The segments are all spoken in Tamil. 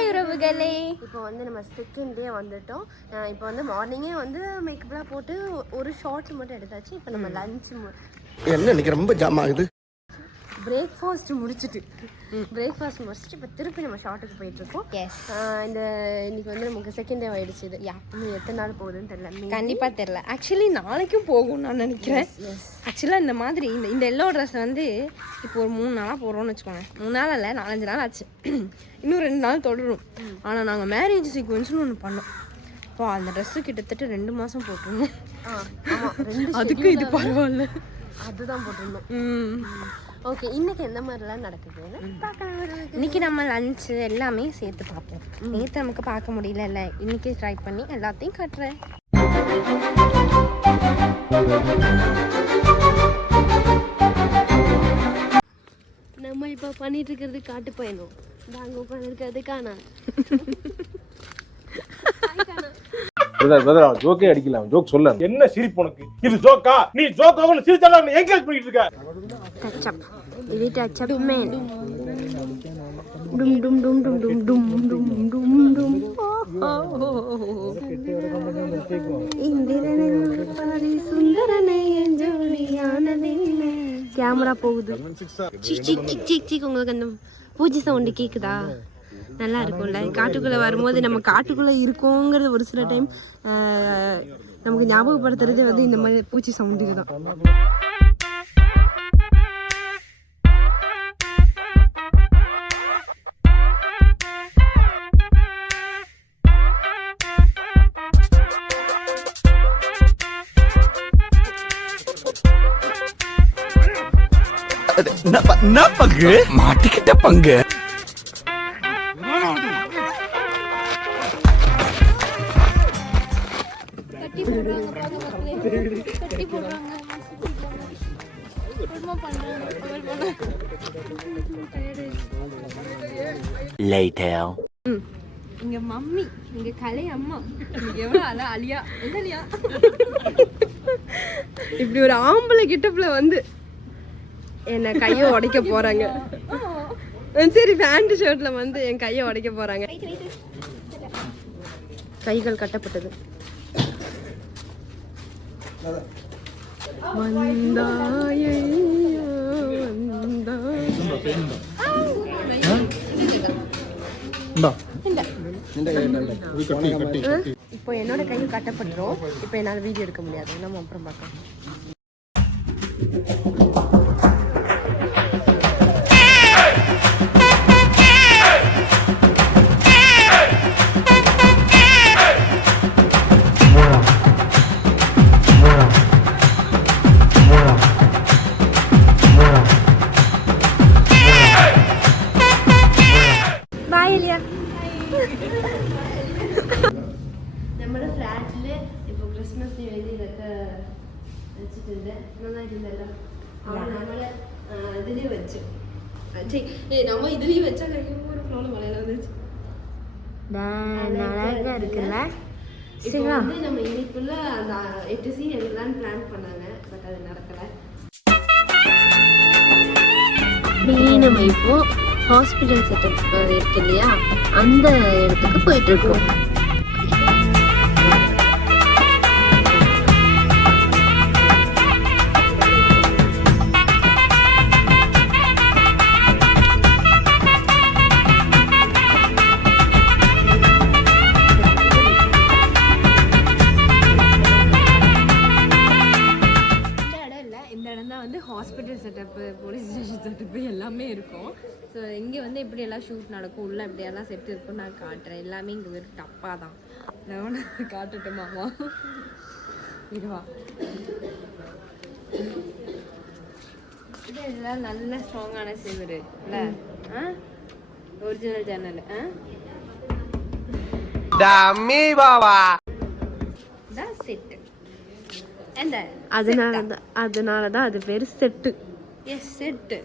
ஹாய் உறவுகளே, இப்போ வந்து நம்ம செகண்ட் டே வந்துட்டோம். இப்போ வந்து மார்னிங்கே வந்து மேக்கப்லாம் போட்டு ஒரு ஷார்ட் மட்டும் எடுத்தாச்சு. இப்போ நம்ம லஞ்ச் என்ன இன்னைக்கு ரொம்ப ஜாம் ஆகுது. பிரேக்ஃபாஸ்ட் முடிச்சுட்டு இப்போ திருப்பி நம்ம ஷார்ட்டுக்கு போயிட்டுருக்கோம். எஸ், இந்த இன்னைக்கு வந்து நமக்கு செகண்ட் டே ஆகிடுச்சு. இது இன்னும் எத்தனை நாள் போகுதுன்னு தெரியல. கண்டிப்பாக தெரில. ஆக்சுவலி நாளைக்கும் போகும் நான் நினைக்கிறேன். ஆக்சுவலாக இந்த மாதிரி இந்த எல்லோ ட்ரெஸ் வந்து இப்போ ஒரு 3 நாளாக போடுறோம்னு வச்சுக்கோங்க. 3 நாள் இல்லை, 4-5 நாள் ஆச்சு. இன்னும் 2 நாள் தொடரும். ஆனால் நாங்கள் மேரேஜ் சீக்வன்ஸ்னு ஒன்று பண்ணோம். இப்போ அந்த ட்ரெஸ்ஸு கிட்டத்தட்ட 2 மாதம் போட்டுருந்தோம். அதுக்கு இது பரவாயில்ல, அதுதான் போட்டிருந்தோம். ஓகே, இன்னைக்கு எந்த மாதிரிலாம் நடக்குதுன்னு பார்க்கலாம். இன்னைக்கு நம்ம லஞ்சு எல்லாமே சேர்த்து பார்ப்போம். நேற்று நமக்கு பார்க்க முடியல, இன்னைக்கு ட்ரை பண்ணி எல்லாத்தையும் காட்டுறேன். நம்ம இப்போ பண்ணிட்டு இருக்கிறது காட்டு பயணம். அங்கே உட்காந்துருக்கிறது காணா. ஜோக்கே அடிக்கலாம். ஜோக் சொல்ல என்ன சிரிப்பு உனக்கு? இது ஜோக்கா? நீ ஜோக்காக சிரிச்சாலும் என்கரேஜ் பண்ணிட்டு இருக்க. டச்சப், இது டச்சப் மேன். டும் டும் டும் டும் டும் டும் டும் டும் டும். இந்திரனே பாரி சுந்தரனே ஜோடியானதே. கேமரா போகுது. Sick sick sick sick sick. உங்களுக்கு அந்த பூஜை சவுண்டு கேக்குதா? நல்லா இருக்கும்ல. காட்டுக்குள்ளே வரும்போது நம்ம காட்டுக்குள்ளே இருக்கோங்கிறது ஒரு சில டைம் நமக்கு ஞாபகப்படுத்துறது வந்து இந்த மாதிரி பூச்சி சவுண்டுக்கு தான். பங்கு மாட்டிக்கிட்ட பங்கு. இங்க மம்மி, இங்க கலை அம்மா, எவ்வளவு அலியா இல்லையா? இப்படி ஒரு ஆம்பளை கிட்டப்புல வந்து என்ன கையை உடைக்க போறாங்க. சரி, பேண்ட் ஷர்ட்ல வந்து என் கையை உடைக்க போறாங்க. கைகள் கட்டப்பட்டது. இப்போ என்னோட கை கட்டப்பட்டுரும். இப்போ என்னால் வீடியோ எடுக்க முடியாது. நம்ம அப்புறம் பார்க்கலாம். നമ്മുടെ ഫ്ലാറ്റില് ഇപ്പൊ ക്രിസ്മസിന് വേണ്ടി ഇതൊക്കെ വെച്ചിട്ടുണ്ട്. നന്നായിട്ടുണ്ടല്ലോ. അവിടെ നമ്മള് ഇതില് വെച്ചു. நம்ம இதுலயும் வச்சா கையும் ஒரு ப்ராப்ளம் வளையல வந்துச்சு. அழகா இருக்குல்ல. இப்போ வந்து நம்ம இன்னைக்குள்ள அந்த 8 சீன் எடுக்கலாம்னு பிளான் பண்ணாங்க. பட் அது நடக்கல. நம்ம இப்போ ஹாஸ்பிட்டல் செட்டப் இருக்கு இல்லையா, அந்த இடத்துக்கு போயிட்டு இருக்கோம். Hospital setup, police station setup எல்லாமே இருக்கும். ஸோ இங்கே வந்து எப்படி எல்லாம் ஷூட் நடக்கும், உள்ள எப்படியெல்லாம் செட் இருக்குன்னு நான் காட்டுறேன். எல்லாமே இங்கே வெறும் டப்பாக தான். நான் காட்டுட்டுமாமா? இதுவா, இதெல்லாம் நல்ல ஸ்ட்ராங்கான சிவர் இல்லை? Original channel set. அதனாலதான் அது பேரு സെറ്റ്. സെറ്റ്.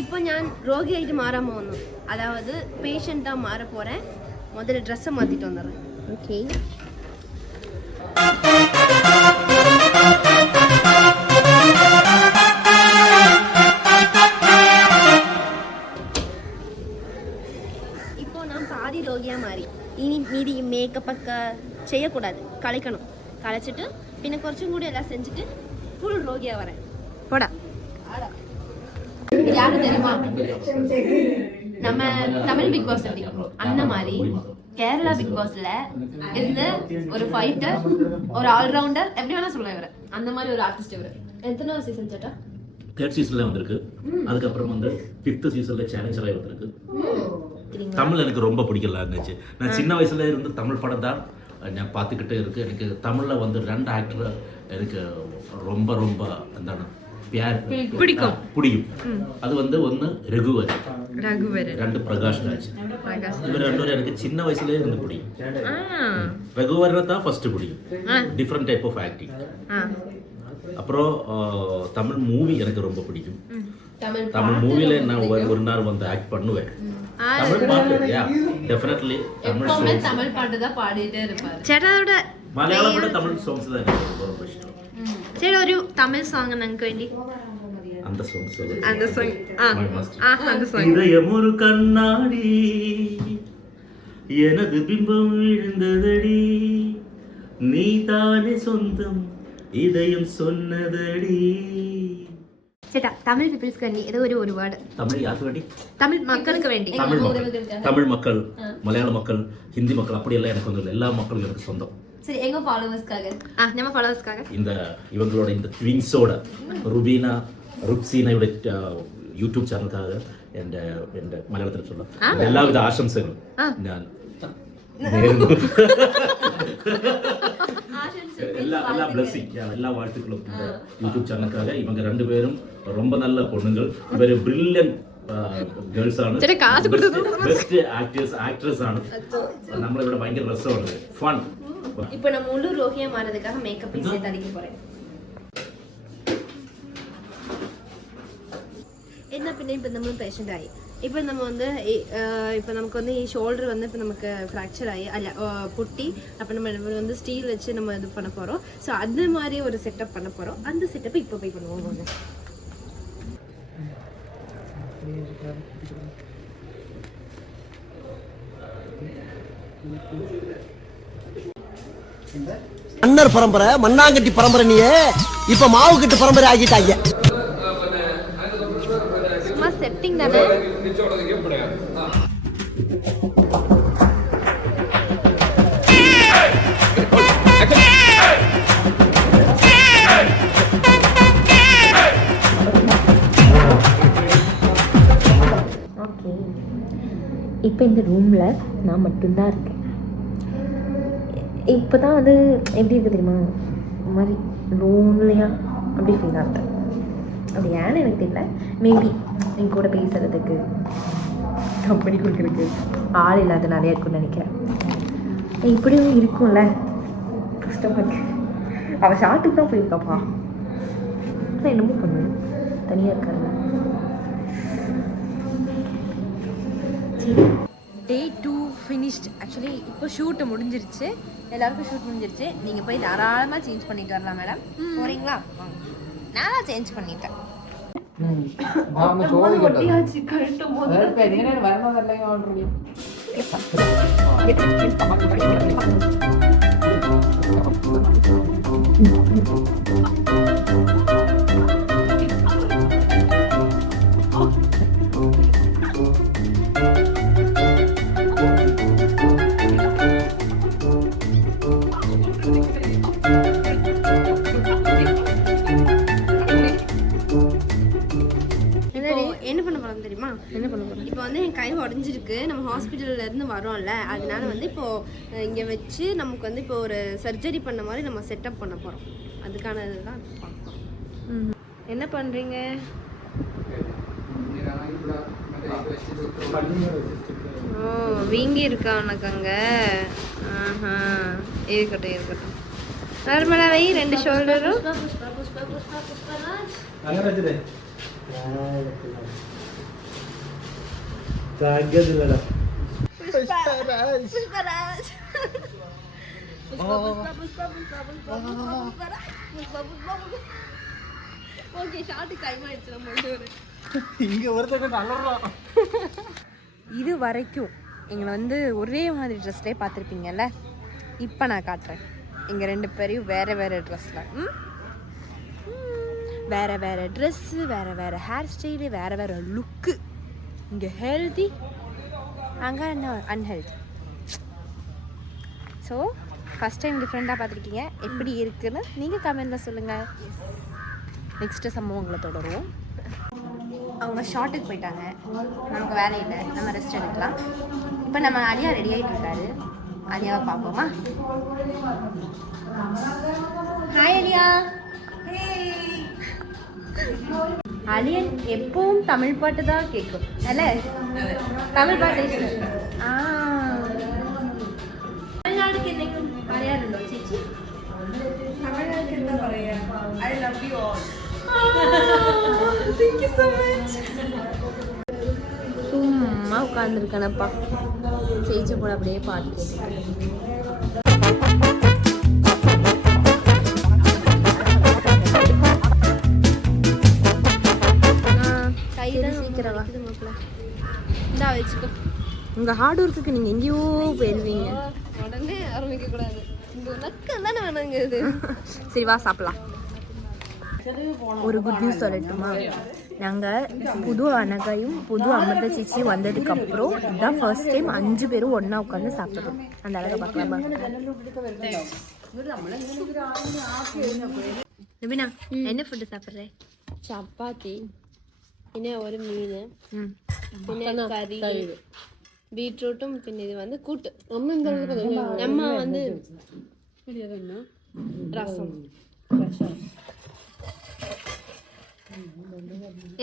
ഇപ്പൊ ഞാൻ രോഗിയായിട്ട് മാറാൻ പോകുന്നു. അതായത് പേഷ്യന്റാ മാറാൻ പോறேன். முதல்ல ட்ரெஸ்ஸை மாத்திட்டு வந்துடுறேன். ஓகே. இப்போ நான் நான் பாதி ரோகியாக மாறி இனி மீதி மேக்கப்பக்க செய்யக்கூடாது, கலைக்கணும். கலைச்சிட்டு பின்ன கொஞ்சம் கூட எல்லாம் செஞ்சுட்டு ஃபுல் ரோகியாக வரேன். போடா. இது யாரும் தெரியுமா? நம்ம தமிழ் பிக் பாஸ் அந்த மாதிரி கேரளா பிக் பாஸ்ல இருந்த ஒரு ஃபைட்டர், ஒரு ஆல்ரவுண்டர், எப்படி வேணா சொல்லுவேன் இவரை. அந்த மாதிரி ஒரு ஆர்டிஸ்ட் இவர். எத்தனை சீசன் சேட்டா? 3rd சீசன்ல வந்திருக்கு. அதுக்கப்புறம் வந்து 5th சீசன்ல சேலஞ்சராக வந்திருக்கு. தமிழ் எனக்கு ரொம்ப பிடிக்கல இருந்துச்சு. நான் சின்ன வயசுல இருந்து தமிழ் படம் தான் நான் பார்த்துக்கிட்டே இருக்கு. எனக்கு தமிழ்ல வந்து 2 ஆக்டர் எனக்கு ரொம்ப ரொம்ப എന്താണ് பிடிக்கும். அது வந்து ஒன்னு ரகுவர், 2 பிரகாஷ் ராஜ். இவர் 2 எனக்கு சின்ன வயசுலயே இருந்து பிடிக்கும். ரகுவரை தான் ஃபர்ஸ்ட் பிடிக்கும். Different type of acting. அப்புறம் தமிழ் மூவி எனக்கு ரொம்ப பிடிக்கும். தமிழ் மூவில நான் ஒரு நாள் வந்து ஆக்ட் பண்ணுவேன். தமிழ் பாட்டு டெஃபினெட்லி தமிழ் பாட்டு தான் பாடிட்டே இருப்பாரு. ചേട്ടാ മലയാളം കൂടെ തമിഴ് സോങ്സ് തന്നെ ரொம்ப ഇഷ്ടം. ചേട്ടാ ഒരു തമിഴ് സോങ് നിങ്ങൾക്ക് വേണ്ടി. அந்த சாங்ஸ் அந்த സോങ് அந்த സോങ്. இதயம் ஒரு கண்ணாடி எனது பிம்பம் விழுந்ததடி நீ தானே சொந்தம் இதயம் சொன்னதடி. ചേട്ടാ തമിഴ് പീപ്പിൾസ്ക്ക് വേണ്ടി ഏതോ ഒരു വേർഡ്. தமிழ் யாருக்கு வேண்டி? തമിഴ് മക്കൾക്ക് വേണ്ടി. தமிழ் மக்கள், மலையாள மக்கள், ஹிந்தி மக்கள் அப்படி எல்லாம் எனக்கு வந்து எல்லா மக்களும் எனக்கு சொந்தம். சரி, எங்க ஃபாலோவர்ஸ்க்காக? நம்ம ஃபாலோவர்ஸ்க்காக இந்த இவங்களோட இந்த ட்வின்ஸோட ருபீனா ருப்சீனയുടെ യൂട്യൂബ് ചാനൽക്കാக എൻ്റെ മലയാളത്തിൽ சொல்ல എല്ലാവിധ ആശംസകളും ഞാൻ നേരുന്നു. எல்லா பிளஸிங், எல்லா வாழ்த்துக்களும் இந்த யூடியூப் சேனலுக்காக. இவங்க 2 பேரும் ரொம்ப நல்ல பொண்ணுங்கள். இவர் பிரில்லியன்ட் கேர்ள்ஸ் ആണ്. பெஸ்ட் ஆக்ட்ரஸ் ആണ്. നമ്മളെ ഇവിടെ ഭയങ്കര രസമാണ്, ഫൺ. இப்போ நான் முழு ரோகியா மாறதுக்காக மேக்கப் பீஸே தடிக்க போறேன். என்ன பின்ன இப்போ நம்ம பேஷண்ட் ஆகி இப்போ நம்ம வந்து இப்போ நமக்கு வந்து ஷோல்டர் வந்து இப்போ நமக்கு ஃப்ராக்சர் ஆகி அல்ல பொட்டி, அப்போ நம்ம வந்து ஸ்டீல் வச்சு நம்ம இது பண்ண போகிறோம். ஸோ அந்த மாதிரி ஒரு செட்டப் பண்ண போகிறோம். அந்த செட்டப்பை இப்போ போய் பண்ணுவோம். வாங்க. மன்னர் பரம்பரை, மண்ணாங்கட்டி பரம்பரை, நீயே இப்ப மாவு கட்டு பரம்பரை ஆகிட்டாங்க. சும்மா செட்டிங் தானே. ஓகே, இப்போ இந்த ரூமில் நான் மட்டும்தான் இருக்கேன். இப்போ தான் வந்து எப்படி இருக்குது தெரியுமா, இந்த மாதிரி லோன்லியாக அப்படி ஃபீல் ஆகுது. அது ஏன்னு எனக்கு தெரியல. மேபி என் கூட பேசுகிறதுக்கு, கம்பெனி கொடுக்குறதுக்கு ஆள் இல்லாதனாலே இருக்குன்னு நினைக்கிறேன். இப்படியும் இருக்கும்ல, கஷ்டமாக இருக்கு. அவள் ஷார்ட்டுக்கு தான் போயிருக்காப்பா. ஆனால் என்னமோ பண்ணு, தனியாக இருக்காரு. Day 2 finished. ஆக்சுவலி இப்போ ஷூட்டு முடிஞ்சிருச்சு. எல்லாருக்கும் ஷூட் முடிஞ்சிருச்சு. நீங்கள் போய் தாராளமாக சேஞ்ச் பண்ணிட்டு வரலாம் மேடம். போகிறீங்களா? நான் சேஞ்ச் பண்ணிட்டேன். இப்போ வந்து என் கை உடஞ்சிருக்கு. நம்ம ஹாஸ்பிட்டல்ல இருந்து வரோம்ல, அதனால வந்து இப்போ இங்க வச்சு நமக்கு வந்து இப்போ ஒரு சர்ஜரி பண்ண மாதிரி நம்ம செட்டப் பண்ண போறோம். அதுக்கான இதுதான் பார்ப்போம். என்ன பண்றீங்க? ஓ, வீங்கி இருக்கா உனக்கு அங்க? ஆஹா, இருக்கட்டும் இருக்கட்டும். நார்மலாவே 2 ஷோல்டரும் தாகதுலடா. ஓகே, ஷார்ட் டைம் ஆயிடுச்சு. நம்ம இது வரைக்கும் எங்களை வந்து ஒரே மாதிரி ட்ரெஸ்லேயே பார்த்துருப்பீங்கல்ல. இப்போ நான் காட்டுறேன் எங்கள் 2 பேரையும் வேறு வேறு ட்ரெஸ்ஸில். வேறு வேறு ட்ரெஸ்ஸு, வேறு வேறு ஹேர் ஸ்டைலு, வேறு வேறு லுக்கு. இங்கே ஹெல்தி, அங்கே என்ன அன்ஹெல்தி. ஸோ ஃபஸ்ட் டைம் டிஃப்ரெண்ட்டாக பார்த்துருக்கீங்க. எப்படி இருக்குன்னு நீங்கள் கமெண்டில் சொல்லுங்கள். நெக்ஸ்ட்டு சம்பவங்களை தொடருவோம். அவங்க ஷார்ட்டுக்கு போயிட்டாங்க, நமக்கு வேலை இல்லை, நம்ம ரெஸ்ட் எடுக்கலாம். இப்போ நம்ம அலியா ரெடி ஆகிட்டு இருக்காரு. அலியாவை பார்ப்போமா? ஹாய் அலியா. அலியன் எப்பவும் தமிழ் பாட்டு தான் கேட்கும் அல்ல? தமிழ் பாட்டு. തമിഴ്നാടുക്ക് എന്തെങ്കിലും പറയാറുണ്ടോ ചേച്ചി? തമിഴ്നാടുക്ക് എന്താ പറയാ? I love you all. Thank you so much. சும்மா உட்காந்துருக்கேனப்பா சேச்சி கூட அப்படியே பாட்டு கைதான் சீக்கிரவா இந்தா வச்சுக்கோ. உங்கள் ஹார்ட் ஒர்க்குக்கு நீங்கள் எங்கேயோ போயிடுவீங்க. உடனே ஆரம்பிக்க கூடாது. இந்த நக்கம் தானே வேணுங்க இது. சரி வா சாப்பிடலாம். ஒரு குட் நியூஸ் சொல்லட்டுமா? நாங்கள் புது அனகையும் புது அமிர்த சேச்சியும் வந்ததுக்கப்புறம் இதுதான் ஃபர்ஸ்ட் டைம் 5 பேரும் ஒன்றா உட்காந்து சாப்பிட்றோம். அந்த அழகை பார்க்கலாமா? ரபினா என்ன ஃபுட்டு சாப்பிட்றேன்? சப்பாத்தி, പിന്നെ ഒരു മീന്, പിന്നെ കറി, ബീട്രൂട്ടും, പിന്നെ ഇത് வந்து கூட்டு. நம்ம வந்து ரசம்.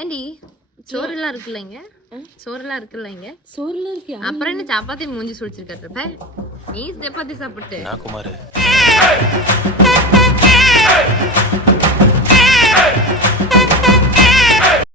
ஏண்டி சோறுலாம் இருக்குல்லங்க? சோறுலாம் இருக்குல்லங்க? சோறுல இருக்கியா? அப்புறம் என்ன சப்பாத்தி மூஞ்சி சுழிச்சிருக்க? நீ சப்பாத்தி சாப்பிட்டு